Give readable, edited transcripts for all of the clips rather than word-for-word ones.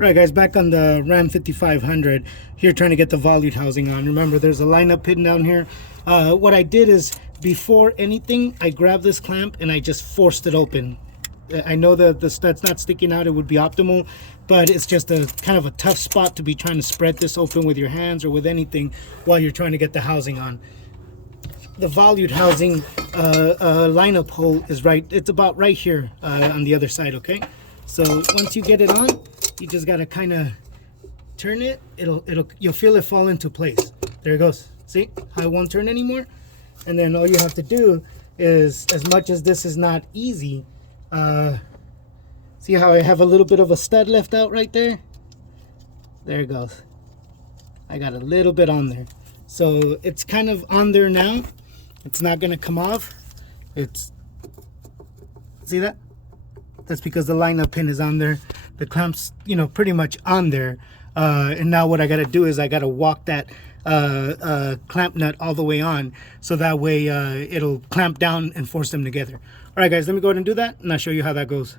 Alright guys, back on the Ram 5500 here, trying to get the volute housing on. Remember, there's a lineup hidden down here. What I did is, before anything, I grabbed this clamp and I just forced it open. I know that the stud's not sticking out, it would be optimal, but it's just a kind of a tough spot to be trying to spread this open with your hands or with anything while you're trying to get the housing on. The volute housing lineup hole is right, it's about right here on the other side, okay? So once you get it on, you just gotta kind of turn it. You'll feel it fall into place. There it goes. See how it won't turn anymore? And then all you have to do is, as much as this is not easy, see how I have a little bit of a stud left out right there? There it goes. I got a little bit on there. So it's kind of on there now. It's not gonna come off. See that? That's because the lineup pin is on there. The clamp's, you know, pretty much on there. And now what I gotta do is I gotta walk that clamp nut all the way on, so that way it'll clamp down and force them together. All right guys, let me go ahead and do that and I'll show you how that goes.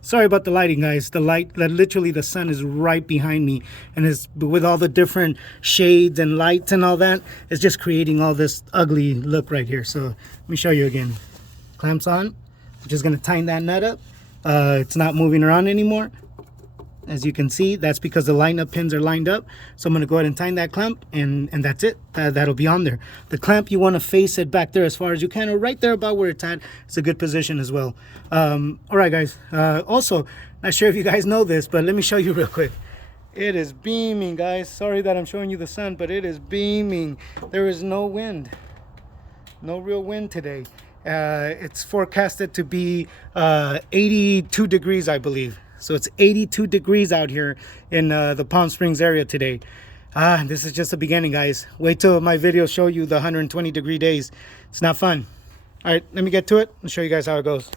Sorry about the lighting, guys. The light, literally the sun is right behind me, and it's with all the different shades and lights and all that, it's just creating all this ugly look right here. So let me show you again. Clamps on. I'm just gonna tighten that nut up. It's not moving around anymore. As you can see, that's because the lineup pins are lined up. So I'm going to go ahead and tighten that clamp, and that's it. That'll be on there. The clamp, you want to face it back there as far as you can, or right there about where it's at. It's a good position as well. All right, guys. Also, not sure if you guys know this, but let me show you real quick. It is beaming, guys. Sorry that I'm showing you the sun, but it is beaming. There is no wind. No real wind today. It's forecasted to be 82 degrees, I believe. So it's 82 degrees out here in the Palm Springs area today. This is just the beginning, guys. Wait till my videos show you the 120 degree days. It's not fun. All right, let me get to it and show you guys how it goes.